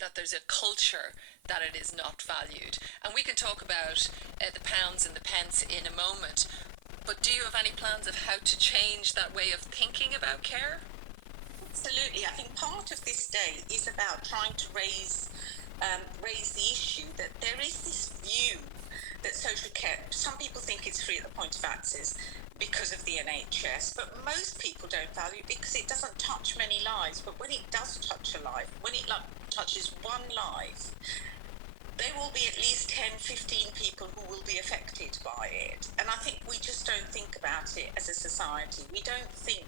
that there's a culture that it is not valued. And we can talk about the pounds and the pence in a moment. But do you have any plans of how to change that way of thinking about care? Absolutely. I think part of this day is about trying to raise the issue that there is this view that social care, some people think it's free at the point of access because of the NHS, but most people don't value it because it doesn't touch many lives. But when it does touch a life, when it touches one life, there will be at least 10, 15 people who will be affected by it. And I think we just don't think about it as a society. We don't think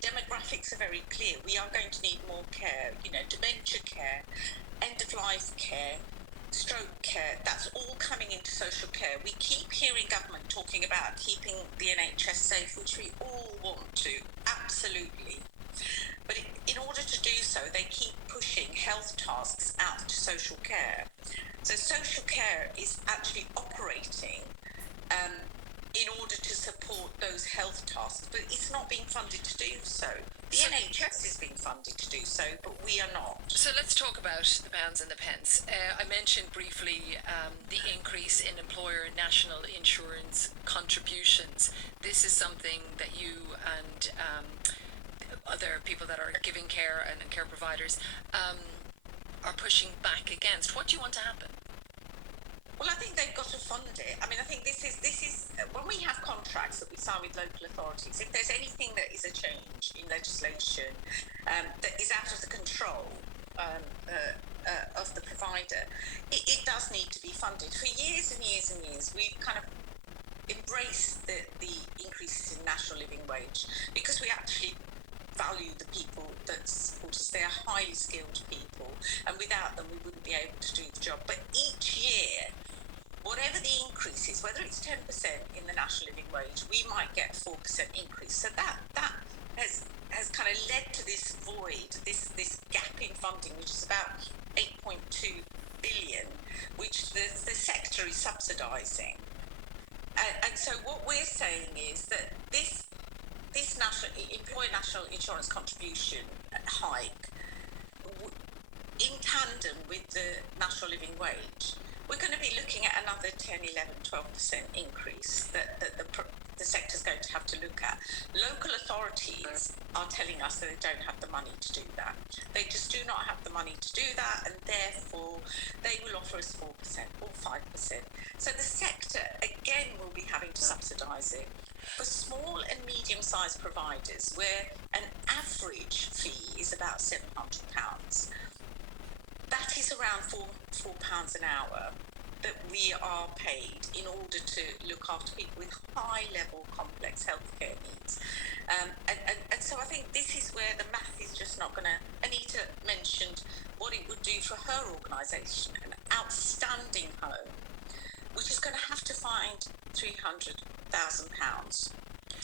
demographics are very clear. We are going to need more care, dementia care, end of life care, stroke care. That's all coming into social care. We keep hearing government talking about keeping the NHS safe, which we all want to, absolutely. But in order to do so, they keep pushing health tasks out to social care. So social care is actually operating um, in order to support those health tasks, but it's not being funded to do so. The NHS is being funded to do so, but we are not. So let's talk about the pounds and the pence. I mentioned briefly the increase in employer national insurance contributions. This is something that you and other people that are giving care and care providers are pushing back against. What do you want to happen? Well, I think they've got to fund it. I mean, I think this is when we have contracts that we sign with local authorities. If there's anything that is a change in legislation that is out of the control of the provider, it does need to be funded. For years and years and years, we've kind of embraced the increases in national living wage because we actually value the people that support us. They are highly skilled people, and without them, we wouldn't be able to do the job. But each year, whatever the increase is, whether it's 10% in the national living wage, we might get a 4% increase. So that has kind of led to this void, this gap in funding, which is about 8.2 billion, which the sector is subsidising. And so what we're saying is that this national employer national insurance contribution hike, in tandem with the national living wage, we're going to be looking at another 10, 11, 12% increase that the sector's going to have to look at. Local authorities are telling us that they don't have the money to do that. They just do not have the money to do that, and therefore they will offer us 4% or 5%. So the sector, again, will be having to subsidise it. For small and medium-sized providers, where an average fee is about £700, that is around £4 an hour that we are paid in order to look after people with high-level complex healthcare needs. And so I think this is where the math is just not going to... Anita mentioned what it would do for her organisation, an outstanding home, which is going to have to find £300,000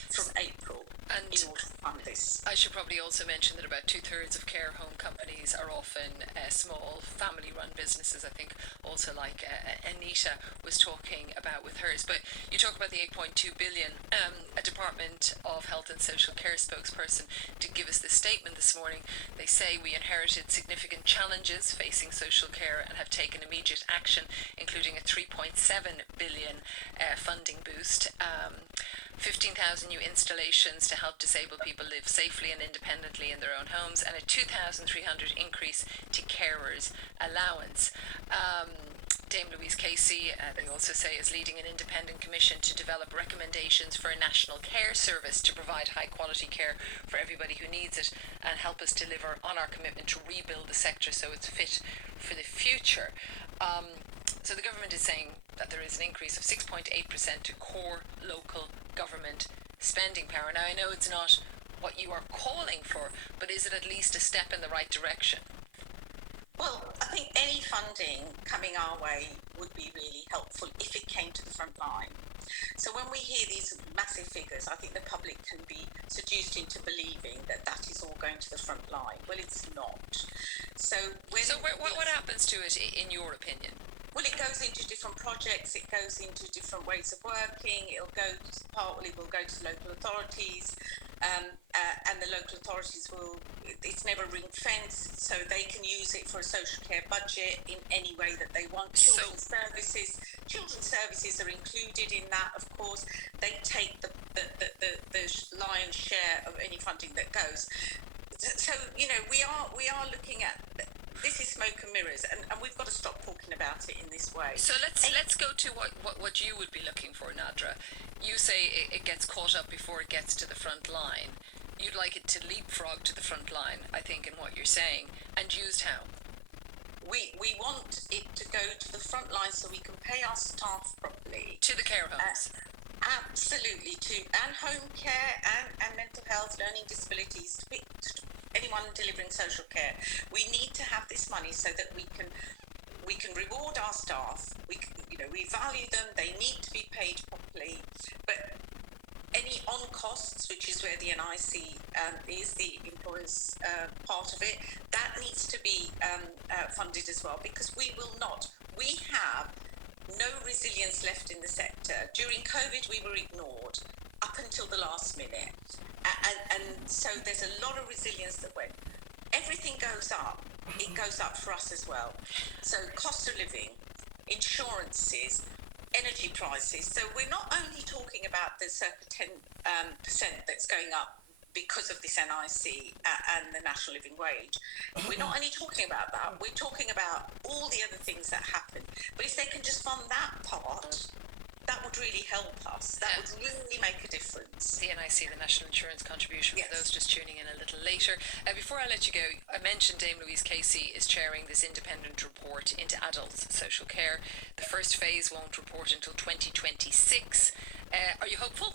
from April And in order to fund this. I should probably also mention that about two-thirds of care home companies are often small family-run businesses. I think also like Anita was talking about with hers. But you talk about the 8.2 billion. A Department of Health and Social Care spokesperson did give us this statement this morning. They say we inherited significant challenges facing social care and have taken immediate action, including a 3.7 billion funding boost. 15,000 new installations to help disabled people live safely and independently in their own homes, and a 2,300 increase to carers allowance. Dame Louise Casey, they also say, is leading an independent commission to develop recommendations for a national care service to provide high quality care for everybody who needs it and help us deliver on our commitment to rebuild the sector so it's fit for the future. So the government is saying that there is an increase of 6.8% to core local government spending power. Now, I know it's not what you are calling for, but is it at least a step in the right direction? Well, I think any funding coming our way would be really helpful if it came to the front line. So when we hear these massive figures, I think the public can be seduced into believing that that is all going to the front line. Well, it's not. So what happens to it, in your opinion? Well, it goes into different projects. It goes into different ways of working. Will go to local authorities, and the local authorities will. It's never ring fenced, so they can use it for a social care budget in any way that they want. Children's services are included in that. Of course, they take the lion's share of any funding that goes. So we are looking at. This is smoke and mirrors, and we've got to stop talking about it in this way. So let's go to what you would be looking for, Nadra. You say it gets caught up before it gets to the front line. You'd like it to leapfrog to the front line, I think, in what you're saying, and used how? We want it to go to the front line so we can pay our staff properly. To the care homes. Absolutely, and home care and mental health, learning disabilities, to anyone delivering social care. We need to have this money so that we can reward our staff. We value them. They need to be paid properly. But any on costs, which is where the NIC is the employer's part of it, that needs to be funded as well, because we have no resilience left in the sector. During COVID, we were ignored up until the last minute. And so there's a lot of resilience that when everything goes up, it goes up for us as well. So cost of living, insurances, energy prices. So we're not only talking about the circa 10% that's going up because of this NIC and the national living wage. We're not only talking about that, we're talking about all the other things that happen. But if they can just fund that part, that would really help us. That would really make a difference. The NIC, the National Insurance Contribution, yes. For those just tuning in a little later. Before I let you go, I mentioned Dame Louise Casey is chairing this independent report into adult social care. The first phase won't report until 2026. Are you hopeful?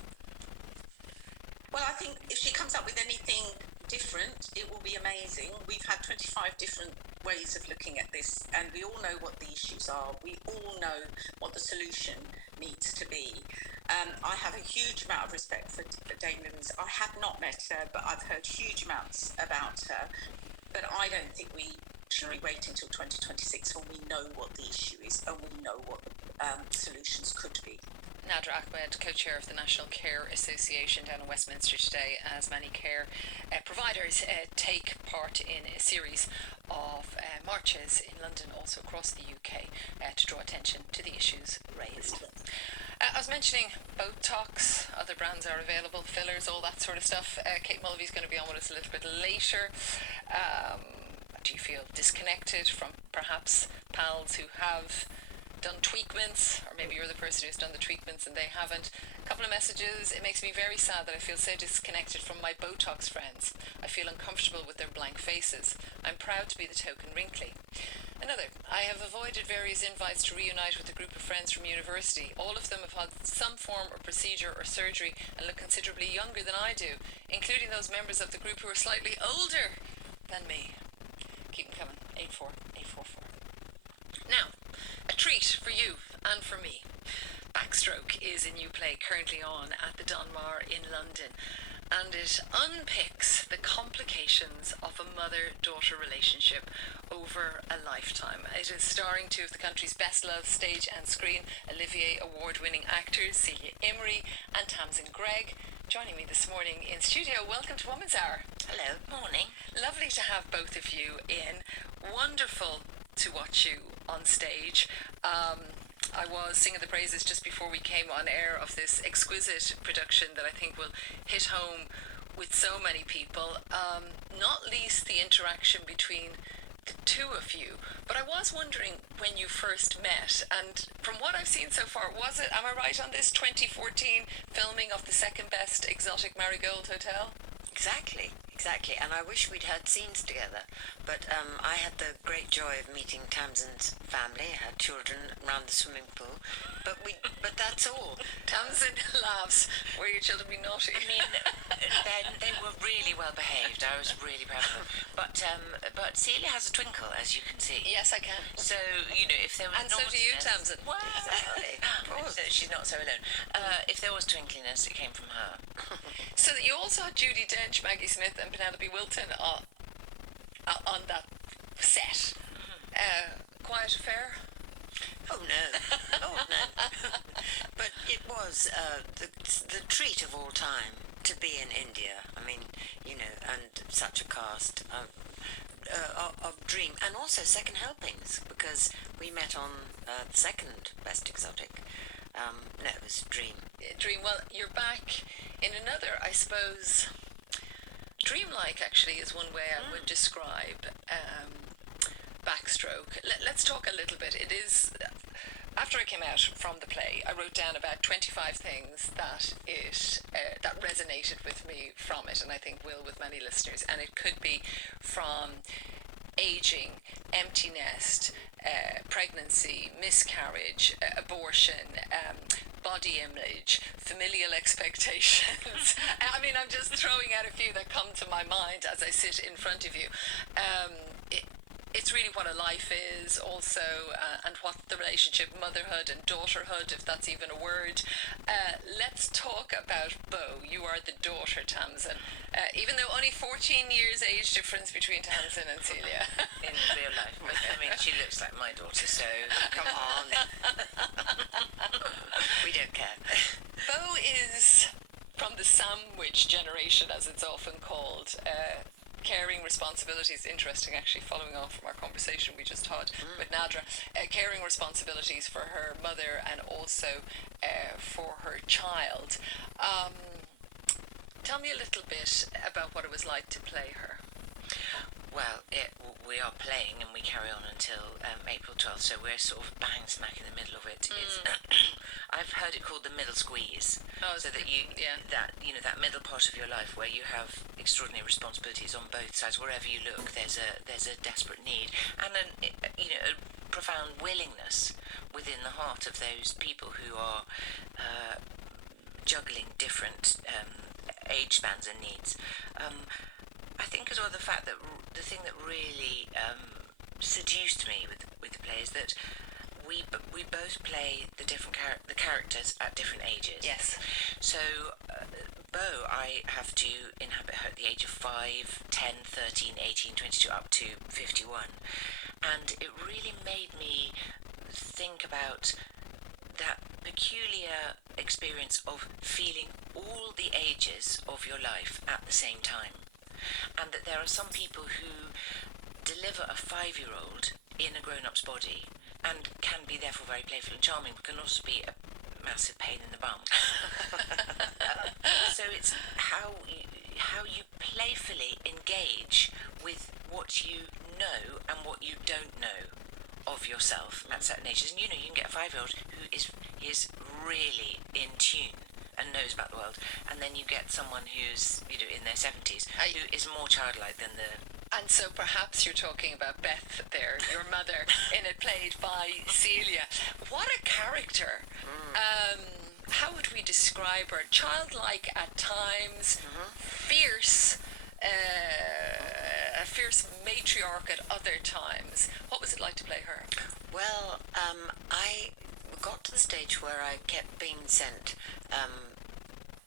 Well, I think if she comes up with anything different, it will be amazing. We've had 25 different ways of looking at this, and we all know what the issues are. We all know what the solution needs to be. I have a huge amount of respect for Dame Louise. I have not met her, but I've heard huge amounts about her. But I don't think we should wait until 2026 when we know what the issue is and we know what the solutions could be. Nadra Ahmed, co-chair of the National Care Association down in Westminster today, as many care providers take part in a series of marches in London, also across the UK, to draw attention to the issues raised. I was mentioning Botox, other brands are available, fillers, all that sort of stuff. Kate Mulvey's going to be on with us a little bit later. Do you feel disconnected from perhaps pals who have done treatments, or maybe you're the person who's done the treatments and they haven't? A couple of messages. It makes me very sad that I feel so disconnected from my Botox friends. I feel uncomfortable with their blank faces. I'm proud to be the token wrinkly. Another, I have avoided various invites to reunite with a group of friends from university. All of them have had some form of procedure or surgery and look considerably younger than I do, including those members of the group who are slightly older than me. Keep them coming. 84844. Now, a treat for you and for me. Backstroke is a new play currently on at the Donmar in London, and it unpicks the complications of a mother-daughter relationship over a lifetime. It is starring two of the country's best-loved stage and screen Olivier Award-winning actors Celia Imrie and Tamsin Greig. Joining me this morning in studio, welcome to Woman's Hour. Hello, morning. Lovely to have both of you in. Wonderful to watch you on stage. I was singing the praises just before we came on air of this exquisite production that I think will hit home with so many people, not least the interaction between the two of you. But I was wondering when you first met, and from what I've seen so far, was it, am I right on this, 2014 filming of the second best exotic Marigold Hotel? Exactly. And I wish we'd had scenes together. But I had the great joy of meeting Tamsin's family, her children around the swimming pool. But that's all. Tamsin laughs. Were your children being naughty? I mean, they were really well behaved. I was really proud of them. But Celia has a twinkle, as you can see. Yes, I can. So, if there was and so do you, Tamsin. Well, exactly. So she's not so alone. If there was twinkliness, it came from her. So you also had Judi Dench, Maggie Smith and Penelope Wilton on that set. Quiet affair? Oh no, oh no. But it was the treat of all time to be in India. I mean, and such a cast of Dream, and also second helpings, because we met on the second Best Exotic. No, it was Dream. Dream, well, you're back in another, I suppose, dreamlike actually is one way I would describe Backstroke. Let's talk a little bit. It is, after I came out from the play, I wrote down about 25 things that that resonated with me from it, and I think will with many listeners. And it could be from aging, empty nest, pregnancy, miscarriage, abortion, body image, familial expectations. I mean, I'm just throwing out a few that come to my mind as I sit in front of you. It's really what a life is also, and what the relationship, motherhood and daughterhood, if that's even a word. Let's talk about Bo. You are the daughter, Tamsin. Even though only 14 years age difference between Tamsin and Celia. In real life. I mean, she looks like my daughter, so come on. We don't care. Bo is from the sandwich generation, as it's often called. Caring responsibilities, interesting actually, following on from our conversation we just had with Nadra, caring responsibilities for her mother and also for her child. Tell me a little bit about what it was like to play her. Well, we are playing and we carry on until April 12th, so we're sort of bang smack in the middle of it. It's, I've heard it called the middle squeeze, so that that middle part of your life where you have extraordinary responsibilities on both sides. Wherever you look, there's a desperate need and a profound willingness within the heart of those people who are juggling different age spans and needs. I think as well the fact that the thing that really seduced me with the play is that we both play the characters at different ages. Yes. So Bo, I have to inhabit her at the age of 5, 10, 13, 18, 22, up to 51. And it really made me think about that peculiar experience of feeling all the ages of your life at the same time. And that there are some people who deliver a 5-year-old in a grown-up's body and can be therefore very playful and charming, but can also be a massive pain in the bum. So it's how you playfully engage with what you know and what you don't know of yourself at certain ages. And you can get a 5-year-old who is really in tune and knows about the world, and then you get someone who's in their 70s who is more childlike than the. And so perhaps you're talking about Beth there, your mother, in it, played by Celia. What a character! How would we describe her? Childlike at times, fierce, a fierce matriarch at other times. What was it like to play her? Well, I got to the stage where I kept being sent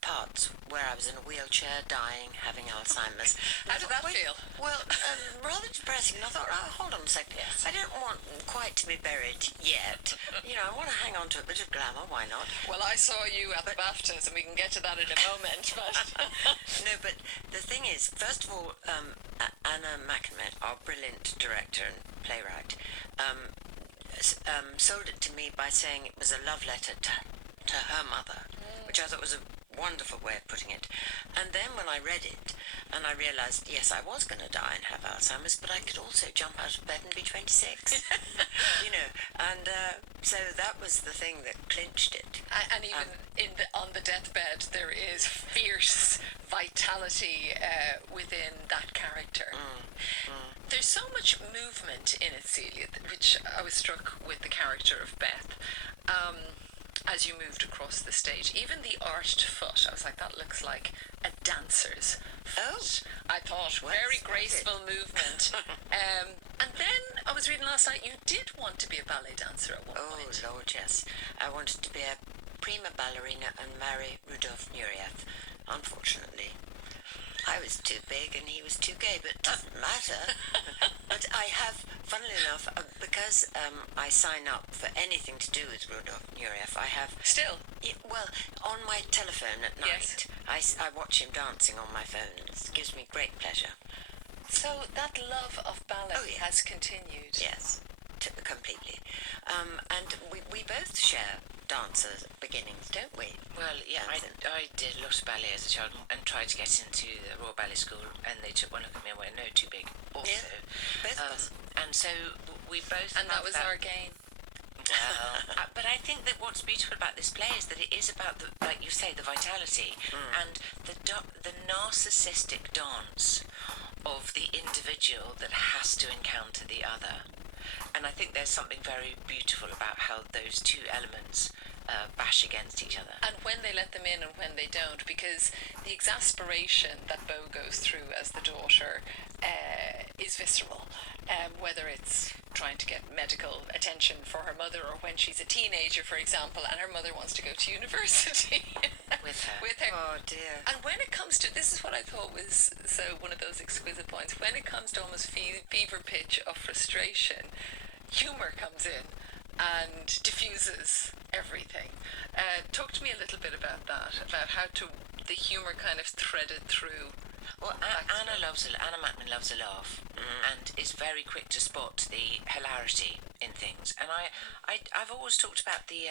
parts where I was in a wheelchair, dying, having Alzheimer's. How did that feel? Well, rather depressing. And I thought, hold on a second. Yes. I don't want quite to be buried yet. I want to hang on to a bit of glamour. Why not? Well, I saw you at the BAFTAs, and we can get to that in a moment. But No, but the thing is, first of all, Anna McNamara, our brilliant director and playwright, sold it to me by saying it was a love letter to her mother, which I thought was a wonderful way of putting it. And then when I read it, and I realised, yes, I was going to die and have Alzheimer's, but I could also jump out of bed and be 26. And so that was the thing that clinched it. and even on the deathbed, there is fierce vitality within that character. There's so much movement in it, Celia, which I was struck with the character of Beth. As you moved across the stage, even the arched foot, I was like, that looks like a dancer's foot. I thought, very graceful movement. And then I was reading last night, you did want to be a ballet dancer at one point. Oh, Lord, yes. I wanted to be a prima ballerina and marry Rudolf Nureyev. Unfortunately, I was too big and he was too gay, but it doesn't matter. But I have, funnily enough, because I sign up for anything to do with Rudolf Nureyev, I have... Still? Well, on my telephone at Yes. night, I watch him dancing on my phone. It gives me great pleasure. So that love of ballet Oh, yeah. has continued. Yes, completely. And we both share dancer beginnings, don't we? Well, yeah, I did a lot of ballet as a child and tried to get into the Royal Ballet School, and they took one look at me and went, no, too big. Also. Yeah, both of us. And so we both... And that love was our gain. Well, but I think that what's beautiful about this play is that it is about, the, like you say, the vitality and the narcissistic dance of the individual that has to encounter the other. And I think there's something very beautiful about how those two elements bash against each other. And when they let them in and when they don't, because the exasperation that Bo goes through as the daughter is visceral, whether it's trying to get medical attention for her mother or when she's a teenager, for example, and her mother wants to go to university With her. with her. Oh, dear. And when it comes to, this is what I thought was so one of those exquisite points, when it comes to almost fever pitch of frustration, humour comes in and diffuses everything. Talk to me a little bit about that, about how the humour kind of threaded through. Well, Anna Mackman loves a laugh and is very quick to spot the hilarity in things. And I've always talked about the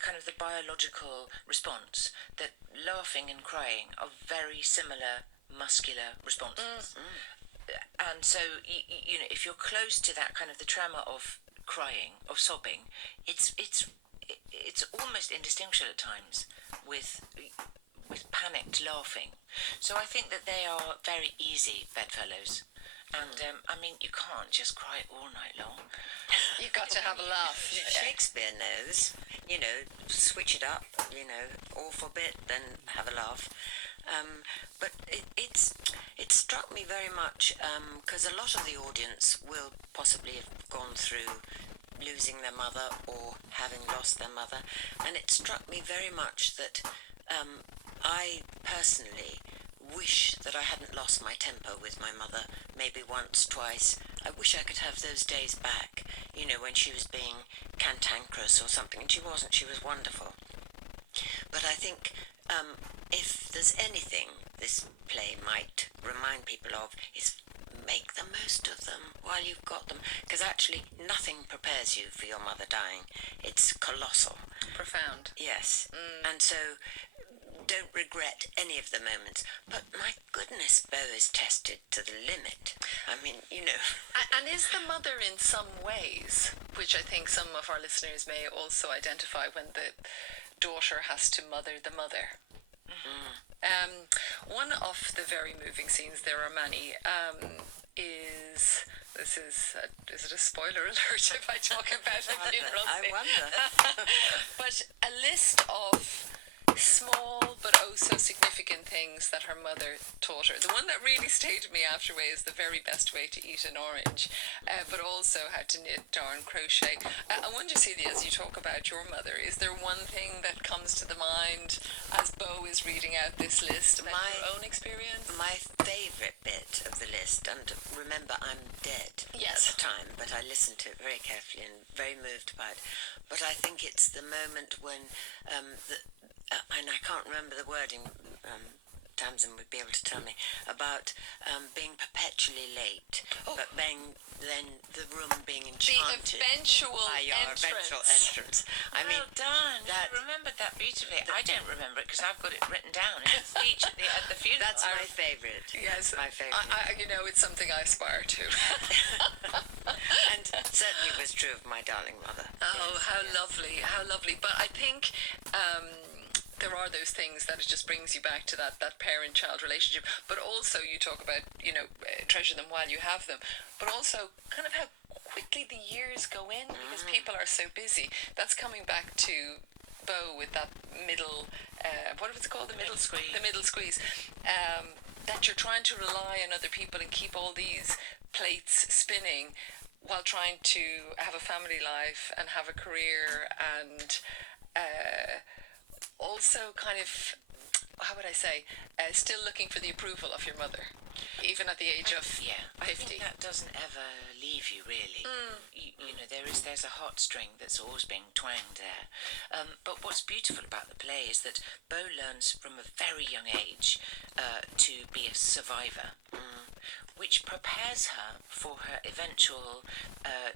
kind of the biological response, that laughing and crying are very similar muscular responses. And so, you know, if you're close to that kind of the tremor of crying, of sobbing, it's almost indistinguishable at times with panicked laughing. So I think that they are very easy bedfellows. And I mean, you can't just cry all night long. You've got to have a laugh. Shakespeare knows, you know, switch it up, you know, awful bit, then have a laugh. But it struck me very much because a lot of the audience will possibly have gone through losing their mother or having lost their mother, and it struck me very much that I personally wish that I hadn't lost my temper with my mother, maybe once, twice. I wish I could have those days back, you know, when she was being cantankerous or something, and she wasn't, she was wonderful. But I think if there's anything this play might remind people of, is make the most of them while you've got them, because actually nothing prepares you for your mother dying. It's colossal. Profound. Yes. And so don't regret any of the moments. But my goodness, Bo is tested to the limit. I mean, you know. And is the mother in some ways, which I think some of our listeners may also identify, when the daughter has to mother the mother. One of the very moving scenes, there are many, is it a spoiler alert if I talk about a funeral I scene? wonder. But a list of small but oh so significant things that her mother taught her. The one that really stayed with me afterward is the very best way to eat an orange, but also how to knit, darn, crochet. I wonder, Celia, as you talk about your mother, is there one thing that comes to the mind as Bo is reading out this list about your own experience? My favourite bit of the list, and remember I'm dead Yes. at the time, but I listened to it very carefully and very moved by it. But I think it's the moment when and I can't remember the wording, Tamsin would be able to tell me, about being perpetually late, but then the room being enchanted The eventual by your entrance. eventual entrance. I mean, Well done. that- You remembered that beautifully. I don't remember it because I've got it written down in the speech at the funeral. that's my favourite. Yes, My favourite. you know, it's something I aspire to. And certainly was true of my darling mother. Oh, how lovely, how lovely. But I think there are those things that it just brings you back to that parent-child relationship. But also you talk about, you know, treasure them while you have them. But also kind of how quickly the years go in because people are so busy. That's coming back to Bo with that middle, what was it called? The middle squeeze. The middle squeeze. That you're trying to rely on other people and keep all these plates spinning while trying to have a family life and have a career and also kind of how would I say, still looking for the approval of your mother, even at the age of Yeah, 50. I think that doesn't ever leave you really. You know, there's a hot string that's always being twanged there. But what's beautiful about the play is that Bo learns from a very young age to be a survivor, which prepares her for her eventual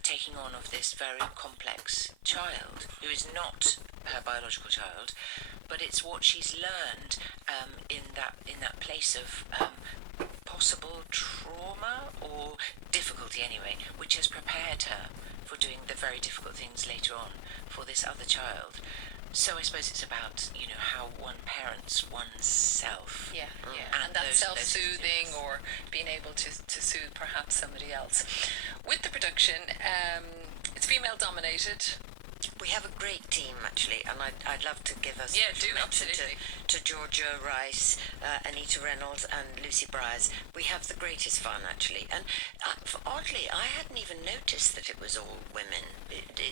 taking on of this very complex child who is not her biological child, but it's what she's learned in that place of possible trauma or difficulty anyway, which has prepared her for doing the very difficult things later on for this other child. So I suppose it's about, you know, how one parents oneself. Yeah, yeah. And And that those self-soothing things. or being able to soothe perhaps somebody else. With the production, it's female dominated. We have a great team, actually, and I'd love to give us Yeah, do, mention absolutely. to Georgia Rice, Anita Reynolds, and Lucy Briers. We have the greatest fun, actually. And oddly, I hadn't even noticed that it was all women.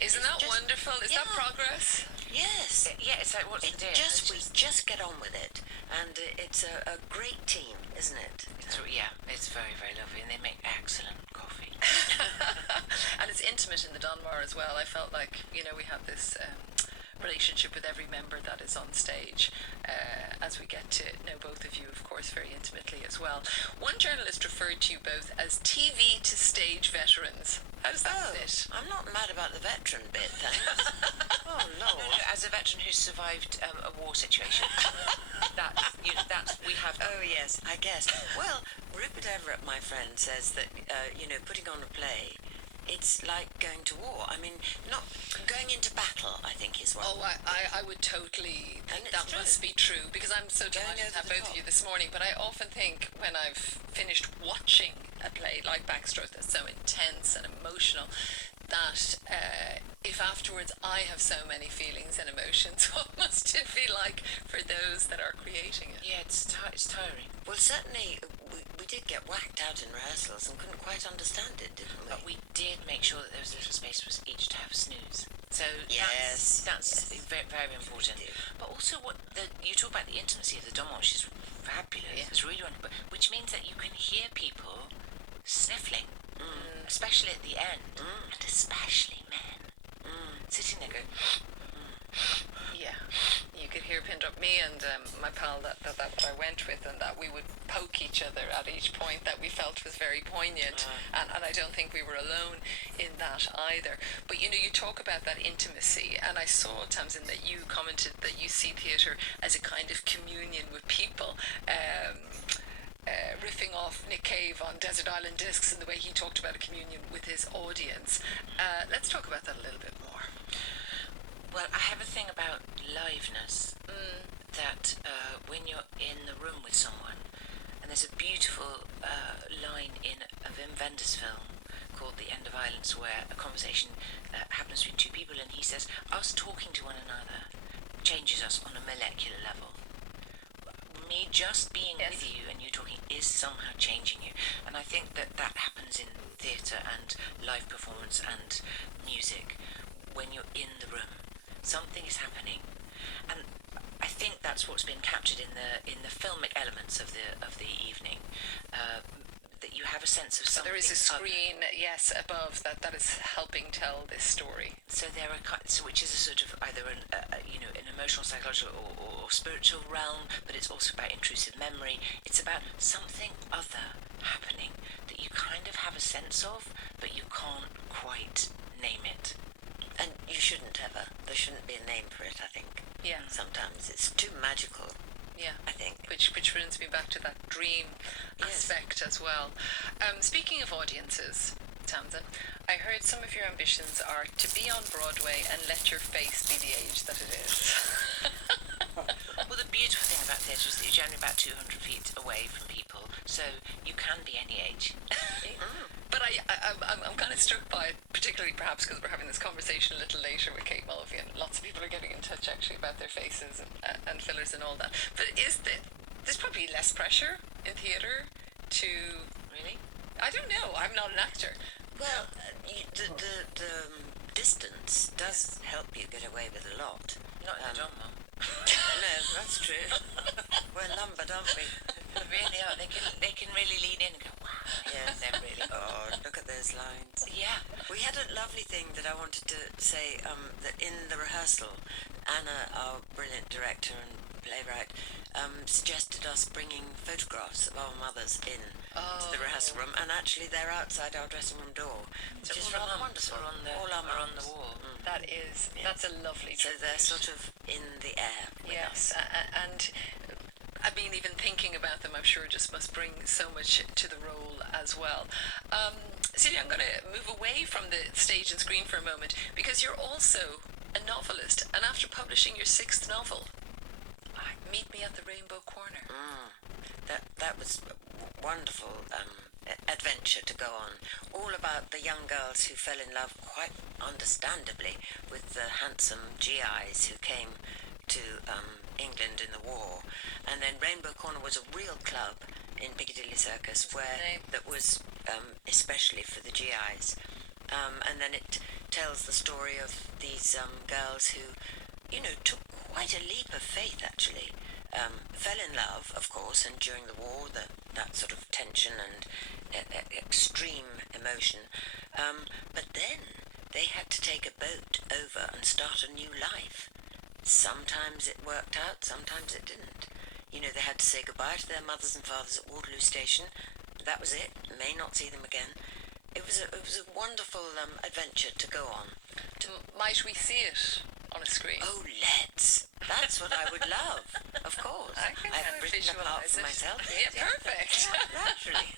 Isn't that wonderful? Is that yeah. progress? Yes. Yeah, it's like, what's the deal? We just get on with it, and it's a great team, isn't it? It's very, very lovely, and they make excellent coffee. And it's intimate in the Donmar as well. I felt like, you know, we have this relationship with every member that is on stage as we get to know both of you, of course, very intimately as well. One journalist referred to you both as TV to stage veterans. How does that fit? I'm not mad about the veteran bit, thanks. Oh, no. No, as a veteran who's survived a war situation, that's we have. Oh, yes, I guess. Well, Rupert Everett, my friend, says that, putting on a play, it's like going to war. I mean, not going into battle, I think is what. Oh, I would totally think And it's that true. must be true, because I'm so delighted to have over the both of top. you this morning. But I often think when I've finished watching a play like Backstroke that's so intense and emotional, that if afterwards I have so many feelings and emotions, what must it be like for those that are creating it? Yeah, it's tiring. Well, certainly, we did get whacked out in rehearsals and couldn't quite understand it, didn't we? But we did make sure that there was a little space for us each to have a snooze. So Yes, that's yes. very, very important. Indeed. But also, you talk about the intimacy of the Dom, which is fabulous. Yeah. It's really wonderful. Which means that you can hear people sniffling, especially at the end, and especially men sitting there going. Yeah, you could hear pin drop. Me and my pal that I went with, and that we would poke each other at each point that we felt was very poignant, and I don't think we were alone in that either. But you know, you talk about that intimacy, and I saw, Tamsin, that you commented that you see theatre as a kind of communion with people. Riffing off Nick Cave on Desert Island Discs and the way he talked about a communion with his audience. Let's talk about that a little bit more. Well, I have a thing about liveness that when you're in the room with someone, and there's a beautiful line in a Wim Wenders film called The End of Violence, where a conversation happens between two people, and he says, us talking to one another changes us on a molecular level. Me just being Yes. with you and you talking is somehow changing you, and I think that happens in theatre and live performance and music. When you're in the room, something is happening, and I think that's what's been captured in the filmic elements of the evening. That you have a sense of something. There is a other. screen, yes, above that is helping tell this story. So there are which is a sort of either an emotional, psychological, or spiritual realm, but it's also about intrusive memory. It's about something other happening that you kind of have a sense of, but you can't quite name it. And you shouldn't ever. There shouldn't be a name for it, I think. Yeah, Sometimes it's too magical, yeah. I think. Which brings me back to that dream Yes. aspect as well. Speaking of audiences, Tamsin, I heard some of your ambitions are to be on Broadway and let your face be the age that it is. Well, the beautiful thing about theatre is that you're generally about 200 feet away from people, so you can be any age. But I'm kind of struck by it, particularly perhaps because we're having this conversation a little later with Kate Mulvey, and lots of people are getting in touch actually about their faces and fillers and all that. But there's probably less pressure in theatre to... Really? I don't know, I'm not an actor. Well, the distance does help you get away with a lot. Not in the John, Mum. No, that's true. We're lumbered, aren't we? They really are. They can really lean in and go, wow. Yeah. They're really. Oh, look at those lines. Yeah. We had a lovely thing that I wanted to say, that in the rehearsal, Anna, our brilliant director and playwright, suggested us bringing photographs of our mothers in to the rehearsal room, and actually they're outside our dressing room door, which is rather wonderful. All our mums are on the wall. That's a lovely So they're tribute. sort of in the air with Yes, us. and I mean, even thinking about them, I'm sure just must bring so much to the role as well. Celia, I'm going to move away from the stage and screen for a moment because you're also a novelist, and after publishing your 6th novel, Meet Me at the Rainbow Corner. That was a wonderful adventure to go on. All about the young girls who fell in love, quite understandably, with the handsome GIs who came to England in the war. And then Rainbow Corner was a real club in Piccadilly Circus that was especially for the GIs. And then it tells the story of these girls who, took quite a leap of faith, actually. Fell in love, of course, and during the war, that sort of tension and extreme emotion. But then they had to take a boat over and start a new life. Sometimes it worked out, sometimes it didn't. They had to say goodbye to their mothers and fathers at Waterloo Station. That was it. May not see them again. It was a wonderful adventure to go on. Might we see it on a screen? Oh, let's. That's what I would love. Of course. I can I've written a part visualise for it. myself. Yeah, perfect. Naturally.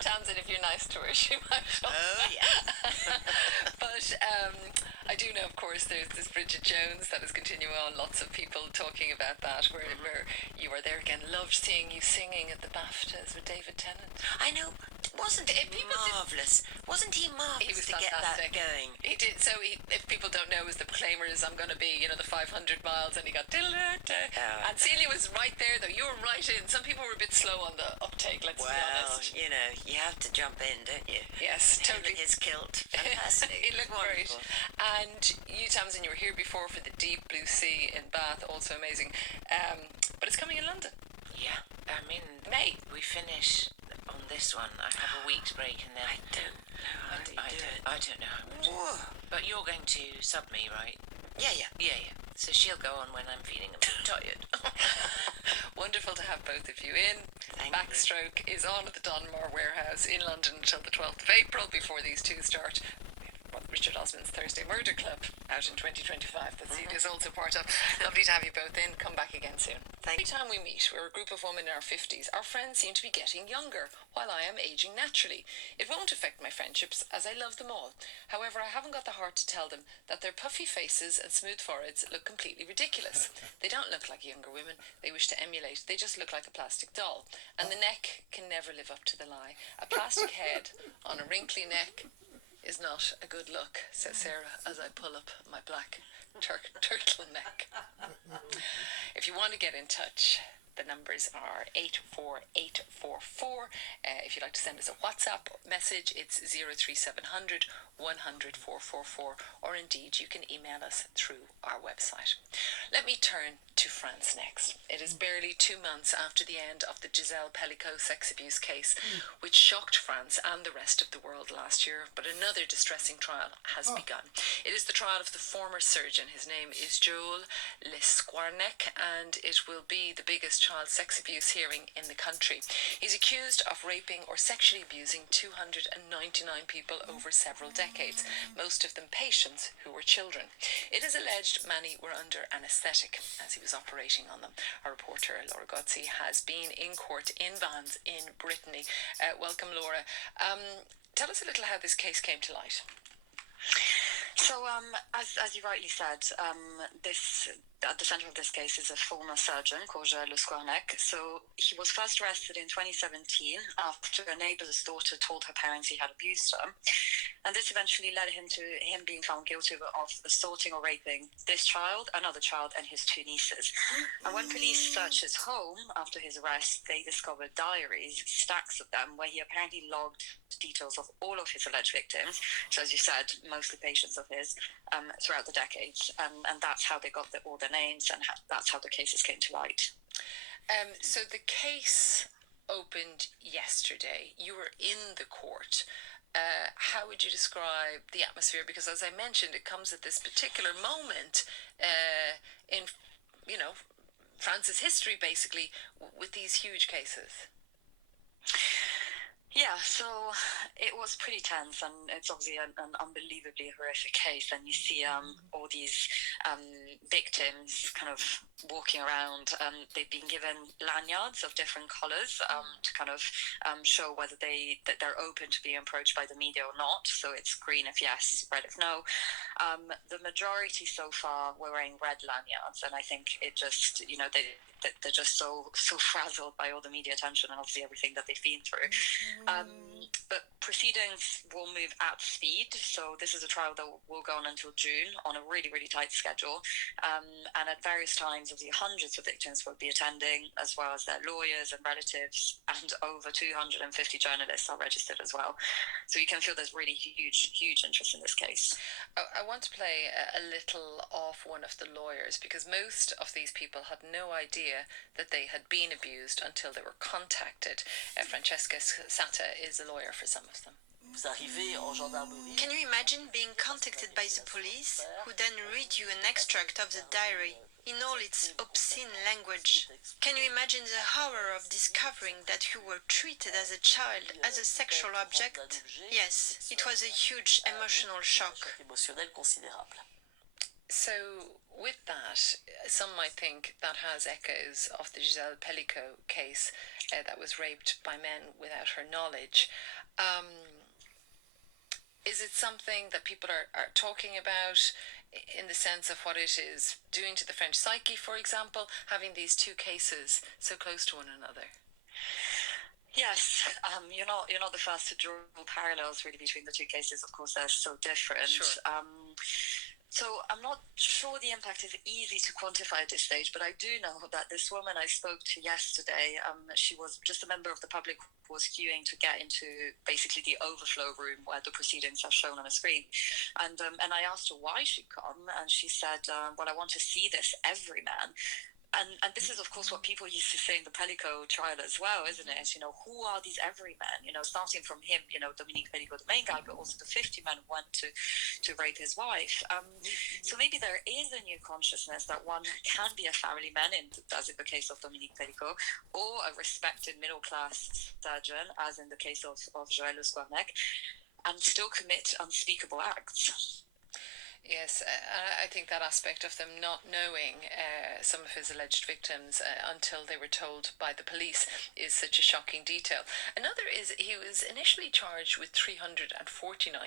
Tamsin, if you're nice to her, she might. Oh, yes. But I do know, of course, there's this Bridget Jones that is continuing on. Lots of people talking about that, where you were there again. Loved seeing you singing at the BAFTAs with David Tennant. I know. Wasn't it marvellous? Wasn't he marvellous He was to get fantastic. that going? He did. So, if people don't know, was the Proclaimers, I'm going to be, the 500 miles, and he got. And Celia was right there, though. You were right in. Some people were a bit slow on the uptake, let's be honest. You have to jump in, don't you? Yes, Him totally. in his kilt. Fantastic. He looked great. Wonderful. And you, Tamsin, you were here before for the Deep Blue Sea in Bath, also amazing. But it's coming in London. Yeah. I mean, May. we finish on this one. I have a week's break and then I don't know how do you do it. I don't know how to. Whoa. But you're going to sub me, right? Yeah. Yeah. So she'll go on when I'm feeling a bit tired. Wonderful to have both of you in. Thank Backstroke is on at the Donmar Warehouse in London until the 12th of April before these two start. Richard Osman's Thursday Murder Club out in 2025 that Celia's also part of. Lovely to have you both in. Come back again soon. Every time we meet, we're a group of women in our 50s. Our friends seem to be getting younger, while I am aging naturally. It won't affect my friendships, as I love them all. However, I haven't got the heart to tell them that their puffy faces and smooth foreheads look completely ridiculous. They don't look like younger women they wish to emulate. They just look like a plastic doll. And the neck can never live up to the lie. A plastic head on a wrinkly neck is not a good look, says Sarah as I pull up my black turtleneck. If you want to get in touch, the numbers are 84844. If you'd like to send us a WhatsApp message, it's 03700 100 444, or indeed you can email us through our website. Let me turn to France next. It is barely 2 months after the end of the Giselle Pellicot sex abuse case, which shocked France and the rest of the world last year, but another distressing trial has begun. It is the trial of the former surgeon. His name is Joel Lesquarnec, and it will be the biggest child sex abuse hearing in the country. He's accused of raping or sexually abusing 299 people over several decades, most of them patients who were children. It is alleged many were under anaesthetic as he was operating on them. Our reporter Laura Gozzi has been in court in Vannes in Brittany. Welcome, Laura. Tell us a little how this case came to light. So, as you rightly said, this at the centre of this case is a former surgeon called Joël Lesquarnec. So he was first arrested in 2017 after a neighbour's daughter told her parents he had abused her. And this eventually led him to him being found guilty of assaulting or raping this child, another child, and his two nieces. And when police searched his home after his arrest, they discovered diaries, stacks of them, where he apparently logged details of all of his alleged victims. So as you said, mostly patients of his, throughout the decades. And that's how they got all the names, and that's how the cases came to light. So the case opened yesterday. You were in the court. How would you describe the atmosphere? Because as I mentioned, it comes at this particular moment in, you know, France's history, basically, with these huge cases. Yeah, so it was pretty tense, and it's obviously an unbelievably horrific case. And you see all these victims kind of walking around. They've been given lanyards of different colors to kind of show whether that they're open to being approached by the media or not. So it's green if yes, red if no. The majority so far were wearing red lanyards, and I think it just, they're just so frazzled by all the media attention and obviously everything that they've been through. But proceedings will move at speed. So this is a trial that will go on until June on a really, really tight schedule. And at various times, obviously, hundreds of victims will be attending, as well as their lawyers and relatives, and over 250 journalists are registered as well. So you can feel there's really huge, huge interest in this case. I want to play a little off one of the lawyers, because most of these people had no idea that they had been abused until they were contacted. Francesca Sata is a lawyer for some of them. Can you imagine being contacted by the police, who then read you an extract of the diary in all its obscene language? Can you imagine the horror of discovering that you were treated as a child, as a sexual object? Yes, it was a huge emotional shock. So, with that, some might think that has echoes of the Giselle Pellicot case that was raped by men without her knowledge. Is it something that people are talking about in the sense of what it is doing to the French psyche, for example, having these two cases so close to one another? Yes, you're not the first to draw parallels really between the two cases. Of course, they're so different. Sure. So I'm not sure the impact is easy to quantify at this stage, but I do know that this woman I spoke to yesterday, she was just a member of the public who was queuing to get into basically the overflow room where the proceedings are shown on a screen. And I asked her why she'd come, and she said, well, I want to see this everyman. And this is, of course, what people used to say in the Pellicot trial as well, isn't it? Who are these everymen? Starting from him, Dominique Pellicot, the main guy, but also the 50 men who went to rape his wife. So maybe there is a new consciousness that one can be a family man, as in the case of Dominique Pellicot, or a respected middle-class surgeon, as in the case of Joël Le Squarnec, and still commit unspeakable acts. Yes, I think that aspect of them not knowing some of his alleged victims until they were told by the police is such a shocking detail. Another is he was initially charged with 349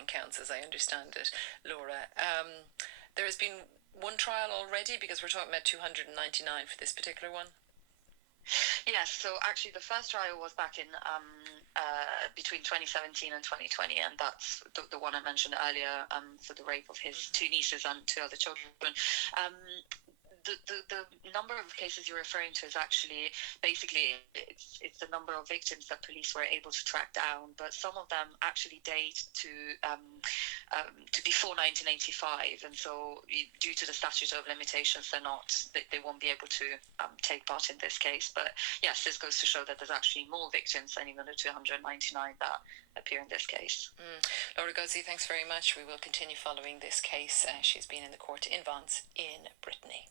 counts, as I understand it, Laura. There has been one trial already, because we're talking about 299 for this particular one. Yes, so actually the first trial was back in between 2017 and 2020, and that's the one I mentioned earlier for the rape of his two nieces and two other children. The number of cases you're referring to is actually basically it's the number of victims that police were able to track down, but some of them actually date to before 1985, and so due to the statute of limitations, they won't be able to take part in this case. But yes, this goes to show that there's actually more victims than even the 299 that appear in this case. Laura Guzzi, thanks very much. We will continue following this case. She's been in the court in Vannes in Brittany.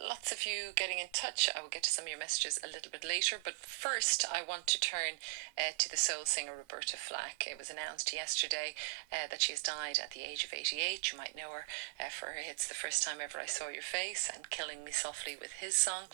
Lots of you getting in touch. I will get to some of your messages a little bit later, but first I want to turn to the soul singer Roberta Flack. It was announced yesterday that she has died at the age of 88. You might know her for her hits The First Time Ever I Saw Your Face and Killing Me Softly with his song.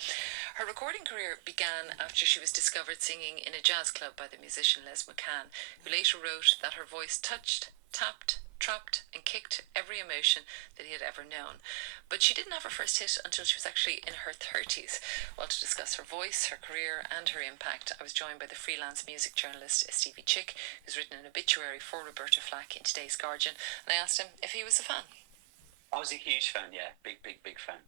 Her recording career began after she was discovered singing in a jazz club by the musician Les McCann, who later wrote that her voice touched, tapped, trapped and kicked every emotion that he had ever known. But she didn't have her first hit until she was actually in her 30s. Well, to discuss her voice, her career and her impact, I was joined by the freelance music journalist Stevie Chick, who's written an obituary for Roberta Flack in today's Guardian, and I asked him if he was a fan. I was a huge fan, yeah. Big fan.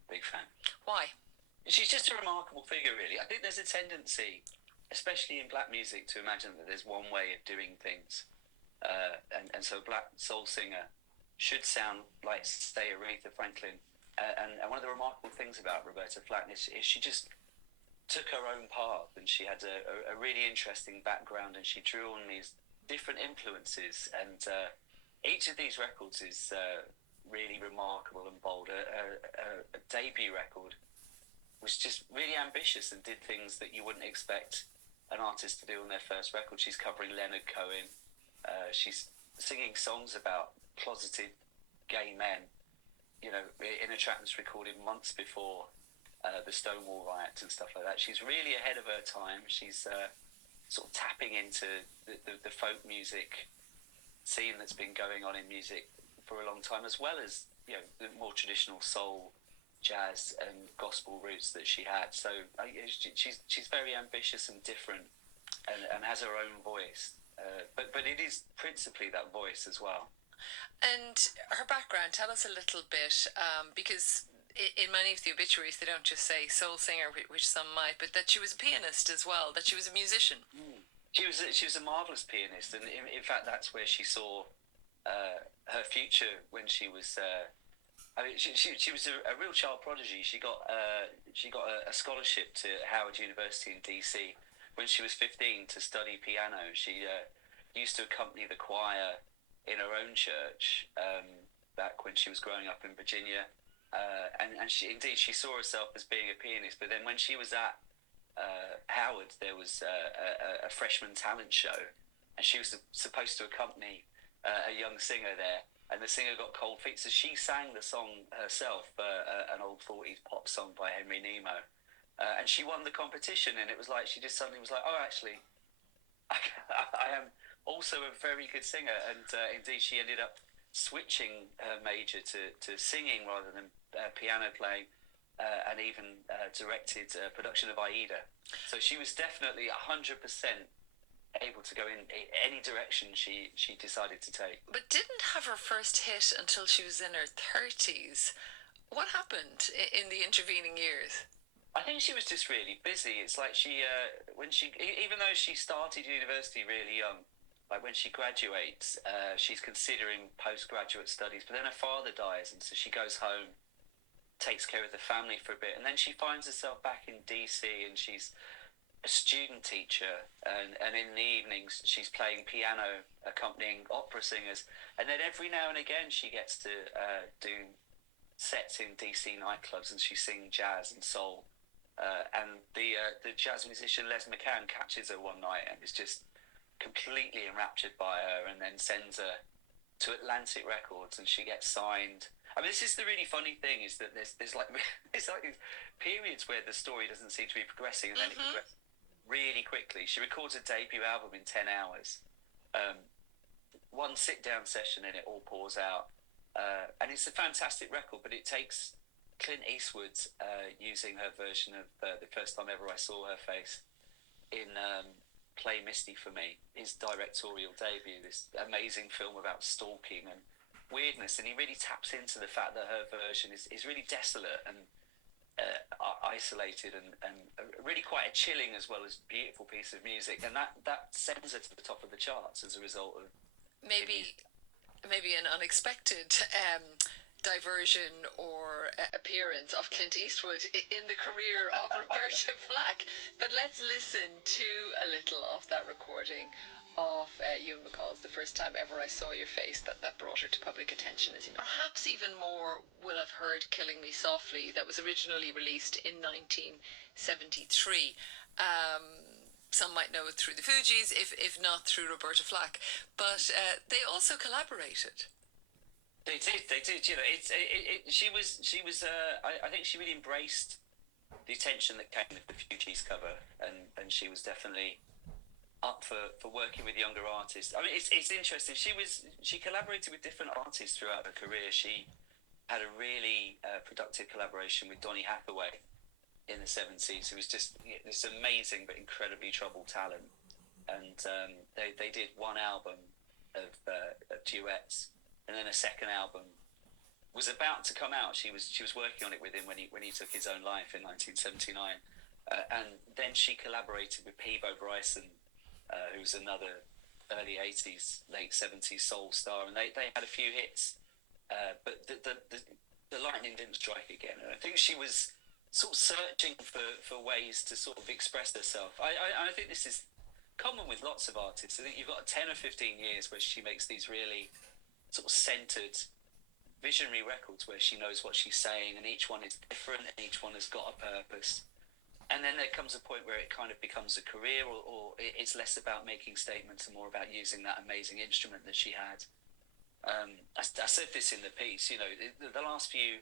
Why? She's just a remarkable figure, really. I think there's a tendency, especially in black music, to imagine that there's one way of doing things. And so black soul singer should sound like, say, Aretha Franklin. And one of the remarkable things about Roberta Flack is she just took her own path, and she had a really interesting background, and she drew on these different influences, and each of these records is really remarkable and bold. A debut record was just really ambitious and did things that you wouldn't expect an artist to do on their first record. She's covering Leonard Cohen. She's singing songs about closeted gay men, you know, in a track that's recorded months before the Stonewall riots and stuff like that. She's really ahead of her time. She's sort of tapping into the folk music scene that's been going on in music for a long time, as well as, you know, the more traditional soul, jazz and gospel roots that she had. So she's very ambitious and different, and has her own voice. But it is principally that voice as well. And her background, tell us a little bit, because in many of the obituaries they don't just say soul singer, which some might, but that she was a pianist as well, that she was a musician. She was a marvelous pianist, and in fact that's where she saw her future when she was. I mean, she was a real child prodigy. She got a scholarship to Howard University in DC when she was 15 to study piano. She used to accompany the choir in her own church back when she was growing up in Virginia, and she saw herself as being a pianist. But then when she was at Howard, there was a freshman talent show, and she was supposed to accompany a young singer there, and the singer got cold feet, so she sang the song herself, an old 40s pop song by Henry Nemo, and she won the competition. And it was like she just suddenly was like, oh, actually, I am also a very good singer. And indeed she ended up switching her major to singing rather than piano playing, and even directed production of Aida. So she was definitely 100% able to go in any direction she decided to take. But didn't have her first hit until she was in her 30s. What happened in the intervening years? I think she was just really busy. It's like even though she started university really young, like when she graduates, she's considering postgraduate studies, but then her father dies, and so she goes home, takes care of the family for a bit, and then she finds herself back in DC, and she's a student teacher, and in the evenings she's playing piano, accompanying opera singers, and then every now and again she gets to do sets in DC nightclubs, and she's singing jazz and soul, and the jazz musician Les McCann catches her one night and is just completely enraptured by her, and then sends her to Atlantic Records, and she gets signed. I mean, this is the really funny thing, is that there's like it's like these periods where the story doesn't seem to be progressing, and then it progresses really quickly. She records a debut album in 10 hours. One sit-down session and it all pours out. And it's a fantastic record, but it takes Clint Eastwood using her version of The First Time Ever I Saw Her Face in Play Misty for Me, his directorial debut, this amazing film about stalking and weirdness. And he really taps into the fact that her version is really desolate and isolated, and really quite a chilling as well as beautiful piece of music, and that sends her to the top of the charts as a result of maybe an unexpected diversion or appearance of Clint Eastwood in the career of Roberta Flack. But let's listen to a little of that recording of Ewan McCall's The First Time Ever I Saw Your Face that brought her to public attention. As you perhaps even more will have heard Killing Me Softly, that was originally released in 1973. Some might know it through the Fugees, if not through Roberta Flack, but they also collaborated. They did. You know, she was. I think she really embraced the attention that came with the Fugees cover, and she was definitely up for working with younger artists. I mean, it's interesting. She collaborated with different artists throughout her career. She had a really productive collaboration with Donny Hathaway in the 70s, who was just this amazing but incredibly troubled talent. And they did one album of duets, and then a second album was about to come out. She was working on it with him when he took his own life in 1979, and then she collaborated with Peabo Bryson, who was another early 80s, late 70s soul star, and they had a few hits, but the lightning didn't strike again. And I think she was sort of searching for ways to sort of express herself. I think this is common with lots of artists. I think you've got 10 or 15 years where she makes these really sort of centered, visionary records where she knows what she's saying, and each one is different and each one has got a purpose. And then there comes a point where it kind of becomes a career, or it's less about making statements and more about using that amazing instrument that she had. I said this in the piece, the last few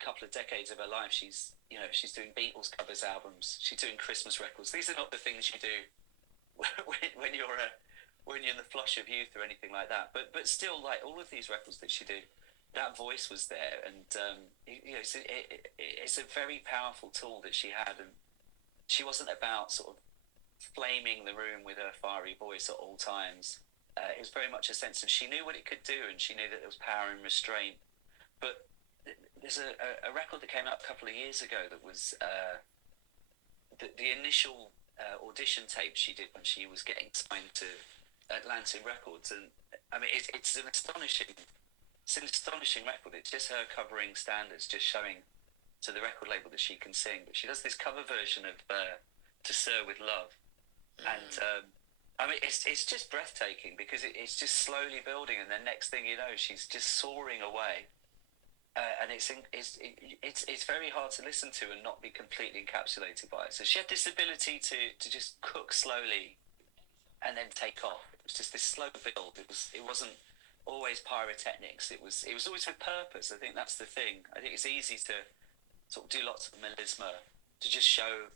couple of decades of her life, she's doing Beatles covers albums, she's doing Christmas records. These are not the things you do when you're in the flush of youth or anything like that. But still, like all of these records that she did, that voice was there, and it's a very powerful tool that she had, and she wasn't about sort of flaming the room with her fiery voice at all times. It was very much a sense of she knew what it could do, and she knew that there was power in restraint. But there's a record that came out a couple of years ago that was the initial audition tape she did when she was getting signed to Atlantic Records, and I mean it's an astonishing record. It's just her covering standards, just showing to the record label that she can sing. But she does this cover version of "To Sir with Love," and I mean it's just breathtaking because it's just slowly building, and then next thing you know, she's just soaring away. And it's very hard to listen to and not be completely encapsulated by it. So she had this ability to just cook slowly and then take off. It was just this slow build. It wasn't always pyrotechnics. It was always with purpose. I think that's the thing. I think it's easy to sort of do lots of melisma to just show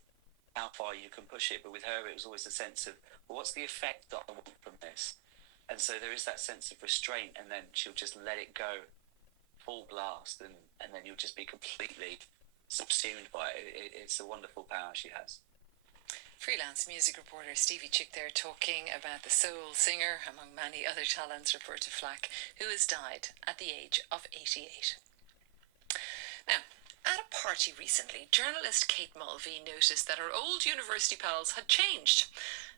how far you can push it. But with her, it was always a sense of, well, what's the effect that I want from this? And so there is that sense of restraint, and then she'll just let it go full blast, and then you'll just be completely subsumed by it. It's a wonderful power she has. Freelance music reporter Stevie Chick there, talking about the soul singer, among many other talents, Roberta Flack, who has died at the age of 88. Now, at a party recently, journalist Kate Mulvey noticed that her old university pals had changed.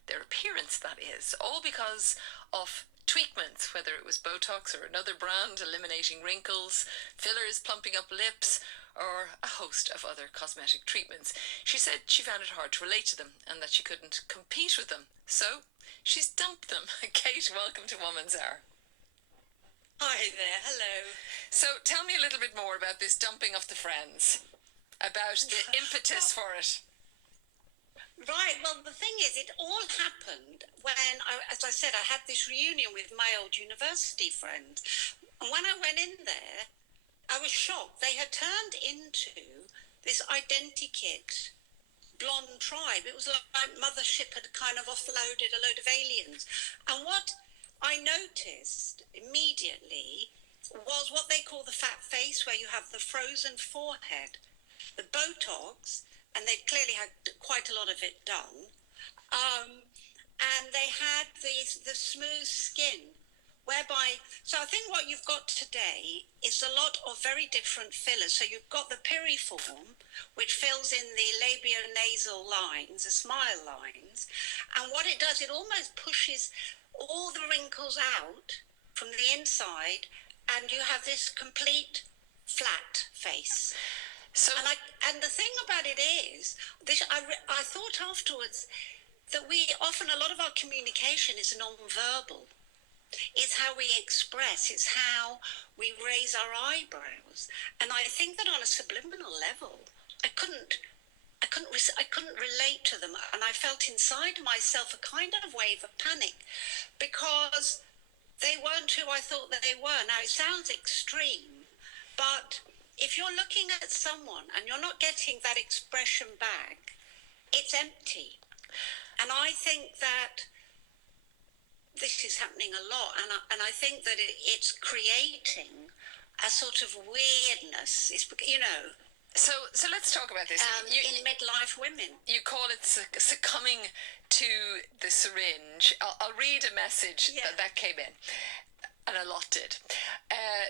Their appearance, that is, all because of tweakments, whether it was Botox or another brand eliminating wrinkles, fillers plumping up lips, or a host of other cosmetic treatments. She said she found it hard to relate to them and that she couldn't compete with them. So she's dumped them. Kate, welcome to Woman's Hour. Hi there, hello. So tell me a little bit more about this dumping of the friends, about the impetus for it. Right, well, the thing is, it all happened when, as I said, I had this reunion with my old university friends. And when I went in there, I was shocked. They had turned into this identikit blonde tribe. It was like Mothership had kind of offloaded a load of aliens. And what I noticed immediately was what they call the fat face, where you have the frozen forehead, the Botox, and they clearly had quite a lot of it done. And they had the smooth skin, whereby, so I think what you've got today is a lot of very different fillers. So you've got the piriform, which fills in the labial-nasal lines, the smile lines. And what it does, it almost pushes all the wrinkles out from the inside, and you have this complete flat face. So, and the thing about it is, I thought afterwards that a lot of our communication is non-verbal. It's how we express, it's how we raise our eyebrows. And I think that on a subliminal level, I couldn't relate to them, and I felt inside myself a kind of wave of panic because they weren't who I thought that they were. Now, it sounds extreme, but if you're looking at someone and you're not getting that expression back, it's empty. And I think that this is happening a lot, and I think that it's creating a sort of weirdness. It's, So let's talk about this. In midlife women. You call it succumbing to the syringe. I'll read a message that came in. And a lot did.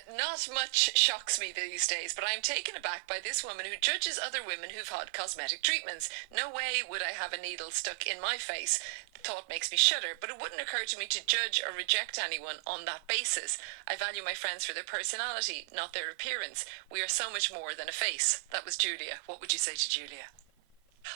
Not much shocks me these days, but I'm taken aback by this woman who judges other women who've had cosmetic treatments. No way would I have a needle stuck in my face. The thought makes me shudder, but it wouldn't occur to me to judge or reject anyone on that basis. I value my friends for their personality, not their appearance. We are so much more than a face. That was Julia. What would you say to Julia?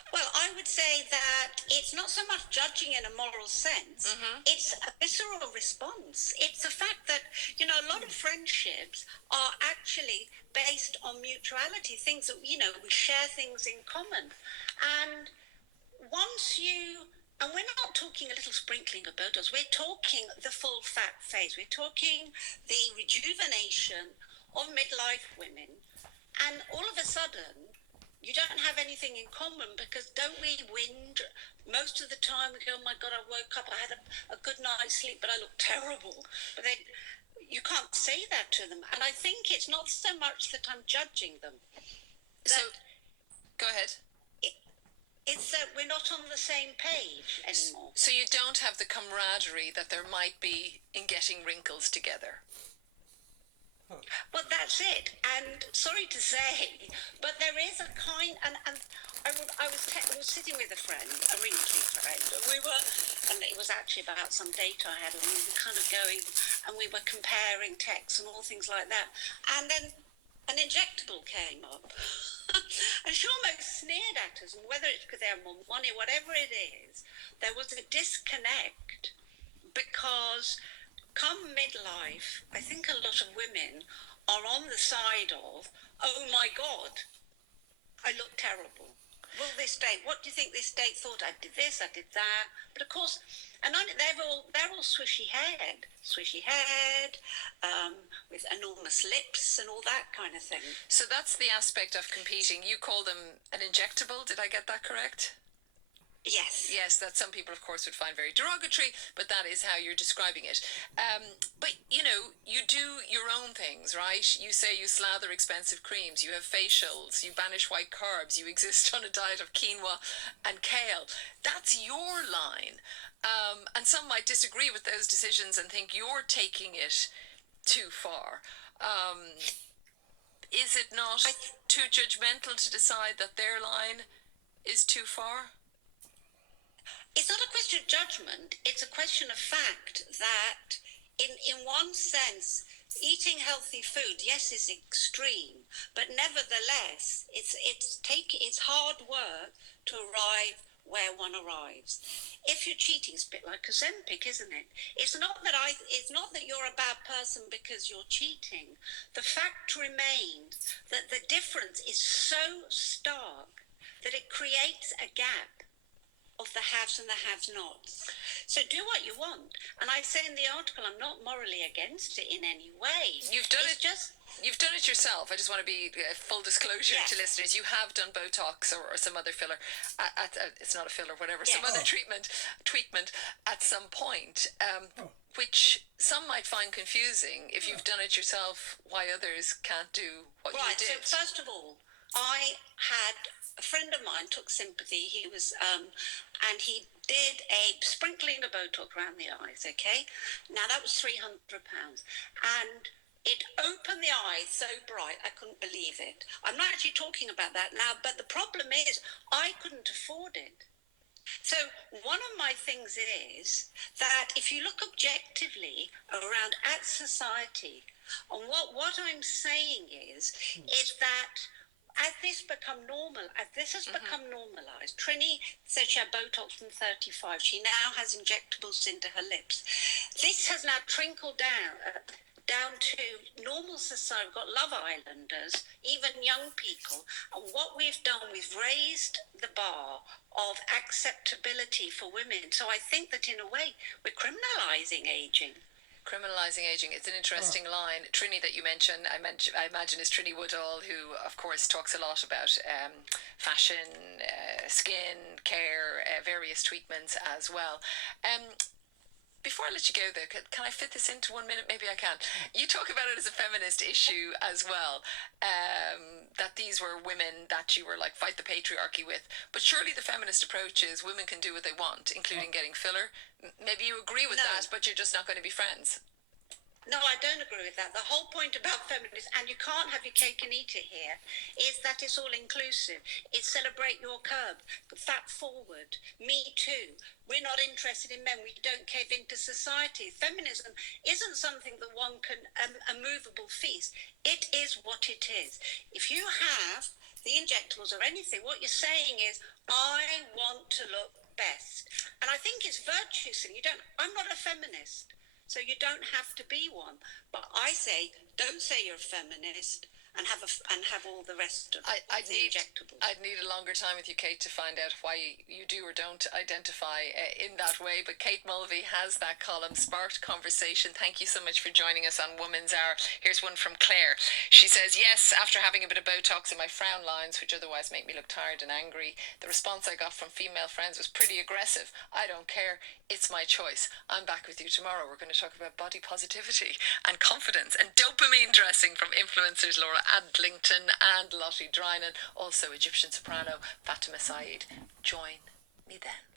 Well, I would say that it's not so much judging in a moral sense, it's a visceral response. It's the fact that, a lot of friendships are actually based on mutuality, things that, we share things in common. And and we're not talking a little sprinkling of Botox, we're talking the full fat phase, we're talking the rejuvenation of midlife women, and all of a sudden, you don't have anything in common, because don't we whinge most of the time? We go, oh my God, I woke up, I had a good night's sleep, but I look terrible. But then you can't say that to them. And I think it's not so much that I'm judging them. Go ahead. It's that we're not on the same page anymore. So you don't have the camaraderie that there might be in getting wrinkles together. Well, that's it. And sorry to say, but there is a kind, and I was sitting with a friend, a wrinkly friend, and it was actually about some data I had, and we were kind of going, and we were comparing texts and all things like that. And then an injectable came up, and she almost sneered at us, and whether it's because they have more money, whatever it is, there was a disconnect, because come midlife, I think a lot of women are on the side of, oh my God, I look terrible. Will this date, what do you think this date thought? I did this, I did that. But of course, and they're all swishy haired, with enormous lips and all that kind of thing. So that's the aspect of competing. You call them an injectable, did I get that correct? Yes. Yes, that some people, of course, would find very derogatory, but that is how you're describing it. But, you do your own things, right? You say you slather expensive creams, you have facials, you banish white carbs, you exist on a diet of quinoa and kale. That's your line. And some might disagree with those decisions and think you're taking it too far. Is it not too judgmental to decide that their line is too far? It's not a question of judgment, it's a question of fact that in one sense, eating healthy food, yes, is extreme, but nevertheless, it's hard work to arrive where one arrives. If you're cheating, it's a bit like Ozempic, isn't it? It's not that you're a bad person because you're cheating. The fact remains that the difference is so stark that it creates a gap of the haves and the have-nots. So do what you want. And I say in the article, I'm not morally against it in any way. You've done it yourself. I just want to be full disclosure to listeners. You have done Botox or some other filler. It's not a filler, whatever. Some other treatment at some point, which some might find confusing. If you've done it yourself, why others can't do what you did? So first of all, I had a friend of mine took sympathy. He was, and he did a sprinkling of Botox around the eyes. Okay, now that was £300, and it opened the eyes so bright I couldn't believe it. I'm not actually talking about that now, but the problem is I couldn't afford it. So one of my things is that if you look objectively around at society, and what I'm saying is that as this has become normalised, Trini said she had Botox from 35. She now has injectables into her lips. This has now trickled down to normal society. We've got Love Islanders, even young people. And what we've done, we've raised the bar of acceptability for women. So I think that in a way, we're criminalising ageing. Criminalising ageing. It's an interesting line. Trini that you mentioned, I imagine is Trini Woodall, who of course talks a lot about fashion, skin care, various treatments as well. Before I let you go though, can I fit this into 1 minute? Maybe I can. You talk about it as a feminist issue as well, that these were women that you were like fight the patriarchy with. But surely the feminist approach is women can do what they want, including getting filler. Maybe you agree with that, but you're just not going to be friends. No, I don't agree with that. The whole point about feminism, and you can't have your cake and eat it here, is that it's all inclusive. It's celebrate your curb, fat forward, me too. We're not interested in men. We don't cave into society. Feminism isn't something that one can, a movable feast. It is what it is. If you have the injectables or anything, what you're saying is, I want to look best. And I think it's virtue signaling. I'm not a feminist. So you don't have to be one. But I say, don't say you're a feminist and have all the rest of the injectables. I'd need a longer time with you, Kate, to find out why you do or don't identify in that way. But Kate Mulvey has that column, Sparked Conversation. Thank you so much for joining us on Woman's Hour. Here's one from Claire. She says, yes, after having a bit of Botox in my frown lines, which otherwise make me look tired and angry, the response I got from female friends was pretty aggressive. I don't care. It's my choice. I'm back with you tomorrow. We're going to talk about body positivity and confidence and dopamine dressing from influencers Laura Adlington and Lottie Drynan, also Egyptian soprano Fatima Saeed. Join me then.